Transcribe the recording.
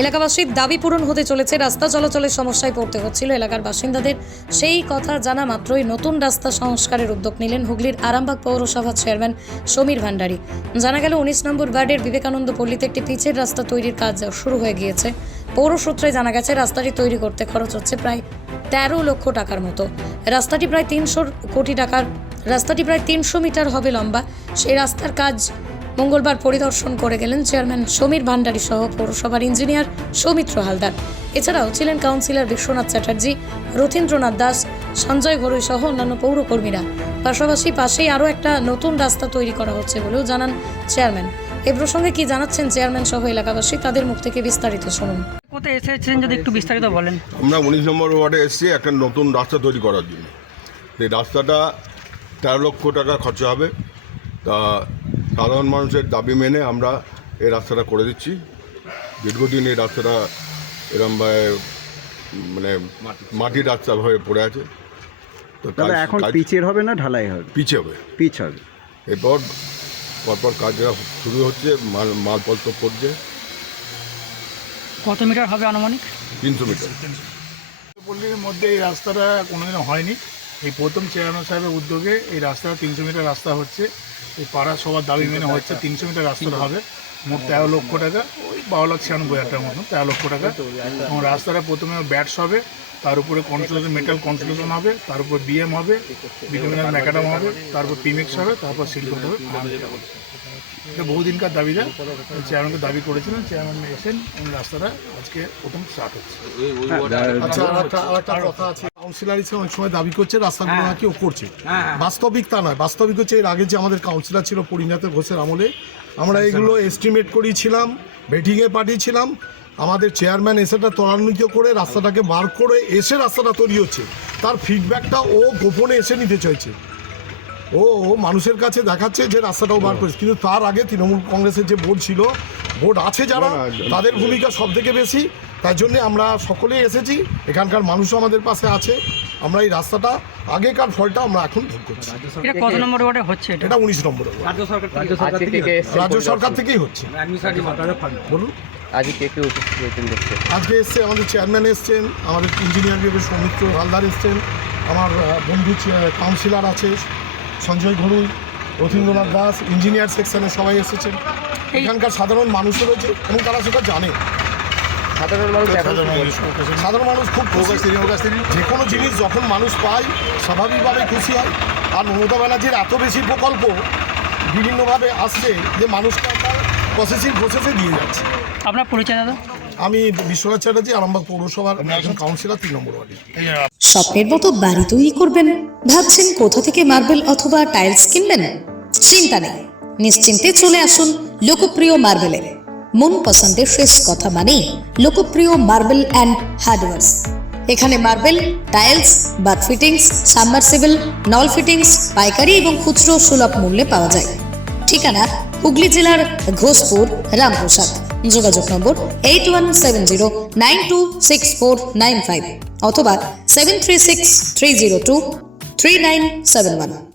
এলাকাবাসীর দাবি পূরণ হতে চলেছে। রাস্তা চলাচলের সমস্যায় পড়তে হচ্ছিল এলাকার বাসিন্দাদের। সেই কথা জানা মাত্রই নতুন রাস্তা সংস্কারের উদ্যোগ নিলেন হুগলির আরামবাগ পৌরসভার চেয়ারম্যান সমীর ভান্ডারী। জানা গেল, উনিশ নম্বর ওয়ার্ডের বিবেকানন্দ পল্লীতে একটি পিচের রাস্তা তৈরির কাজ শুরু হয়ে গিয়েছে। পৌর সূত্রে জানা গেছে, রাস্তাটি তৈরি করতে খরচ হচ্ছে প্রায় তেরো লক্ষ টাকার মতো। রাস্তাটি প্রায় তিনশো কোটি টাকার, রাস্তাটি প্রায় তিনশো মিটার হবে লম্বা। সেই রাস্তার কাজ মঙ্গলবার পরিদর্শন করে গেলেন চেয়ারম্যান সমীর ভান্ডারী সহ পৌরসভার ইঞ্জিনিয়ার সৌমিত্র হালদার। এছাড়াও ছিলেন কাউন্সিলর বিশ্বনাথ চ্যাটার্জি রথীন্দ্রনাথ দাস সঞ্জয় ঘরুই সহ অন্যান্য পৌরকর্মীরা। পাশাপাশি পাশেই আরও একটা নতুন রাস্তা তৈরি করা হচ্ছে বলেও জানান চেয়ারম্যান। এ প্রসঙ্গে কি জানাচ্ছেন চেয়ারম্যান সহ এলাকাবাসী তাদের মুখ থেকে বিস্তারিত শুনুন। কোথায় এসেছেন যদি একটু বিস্তারিত বলেন। আমরা উনিশ নম্বর ওয়ার্ডে এসেছি একটা নতুন রাস্তা তৈরি করার জন্য। এই রাস্তাটা তেরো লক্ষ টাকা খরচা হবে। তা সাধারণ মানুষের দাবি মেনে আমরা এই রাস্তাটা করে দিচ্ছি। দীর্ঘদিন এই রাস্তাটা এরমভাবে মানে মাটির রাস্তা হয়ে পড়ে আছে। তো দাদা এখন কাজ পিচের হবে না ঢালাই হবে? পিছে হবে। পিচ হবে। এরপর পরপর কাজটা শুরু হচ্ছে মাল মালপত্র পড়ছে। কত মিটার হবে আনুমানিক? তিনশো মিটার। পল্লীর মধ্যে এই রাস্তাটা কোনোদিনও হয়নি। এই প্রথম চেয়ারম্যান সাহেবের উদ্যোগে এই রাস্তা তিনশো মিটার রাস্তা হচ্ছে। এই পাড়া সবার দাবি মেনে হচ্ছে তিনশো মিটার রাস্তাটা হবে। মোট তেরো লক্ষ টাকা ওই বারো লাখ ছিয়ানব্বই হাজার টাকার মতন তেরো লক্ষ টাকা। এবং রাস্তাটা প্রথমে ব্যাটস হবে। তার উপরে কনস্ট্রাকশন মেটাল কনস্ট্রাকশন হবে তার উপর বিএম হবে বিভিন্ন ম্যাকাডাম হবে তারপর পিমিক্স হবে তারপর সিল্ক হবে এটা বহুদিনকার দাবিটা চেয়ারম্যানকে দাবি করেছিলেন চেয়ারম্যান এসেছেন এবং রাস্তাটা আজকে প্রথম স্টার্ট হচ্ছে। আচ্ছা আর একটা কথা আছে। কাউন্সিলর হিসেবে অনেক সময় দাবি করছে রাস্তাগুলো নাকি ও করছে। বাস্তবিক তা নয়। বাস্তবিক হচ্ছে এর আগে যে আমাদের কাউন্সিলর ছিল পরিণত ঘোষের আমলে আমরা এগুলো এস্টিমেট করিয়েছিলাম ভেটিংয়ে পাঠিয়েছিলাম আমাদের চেয়ারম্যান এসেটা ত্বরান্বিত করে রাস্তাটাকে বার করে এসে রাস্তাটা তৈরি হচ্ছে। তার ফিডব্যাকটা ও গোপনে এসে নিতে চাইছে। ও ও মানুষের কাছে দেখাচ্ছে যে রাস্তাটাও বার করেছে। কিন্তু তার আগে তৃণমূল কংগ্রেসের যে বোর্ড ছিল বোর্ড আছে যারা তাদের ভূমিকা সব থেকে বেশি। তাই জন্যে আমরা সকলেই এসেছি। এখানকার মানুষও আমাদের পাশে আছে। আমরা এই রাস্তাটা আগেকার ফলটা আমরা এখন ভোগ করছি। এটা কত নম্বর ওয়ার্ডে হচ্ছে এটা? এটা উনিশ নম্বর আজকে থেকে রাজ্য সরকার থেকেই হচ্ছে। বলুন। আজকে কে কে উপস্থিত হয়েছেন দেখতে। আজকে এসছে আমাদের চেয়ারম্যান এসছেন আমাদের ইঞ্জিনিয়ার বিভাগের সৌমিত্র হালদার এসছেন আমার বন্ধু কাউন্সিলর আছে সঞ্জয় ঘরুই রথীন্দ্রনাথ দাস ইঞ্জিনিয়ার সেকশনে সবাই এসেছেন। এখানকার সাধারণ মানুষও রয়েছে এবং তারা সেটা জানে। সাধারণ মানুষ সাধারণ খুব যে কোনো জিনিস যখন মানুষ পায় স্বাভাবিকভাবে খুশি হয়। আর মমতা ব্যানার্জির এত বেশি প্রকল্প বিভিন্নভাবে আসছে যে মানুষকে একটা প্রসেসিং প্রসেসে দিয়ে যাচ্ছে। আপনার পরিচয় দাদা? আমি বিশ্বনাথ চ্যাটার্জি আরামবাগ পৌরসভার একজন কাউন্সিলর তিন নম্বর ওয়ার্ডে স্বপ্নের মতো বাড়ি তৈরি করবেন? ভাবছেন কোথা থেকে মার্বেল অথবা টাইলস কিনবেন? চিন্তা নেই। নিশ্চিন্তে চলে আসুন লোকপ্রিয় মার্বেলে মন পছন্দের শেষ কথা মানেই লোকপ্রিয় মার্বেল অ্যান্ড হার্ডওয়ার্স। এখানে marble tiles bath fittings submersible নল ফিটিংস পাইকারি এবং খুচরো সুলভ মূল্যে পাওয়া যায়। ঠিকানা হুগলি জেলার ঘোষপুর, রামপ্রসাদ। যোগাযোগ number eight one seven zero nine two six four nine five অথবা seven three six three zero two three nine seven one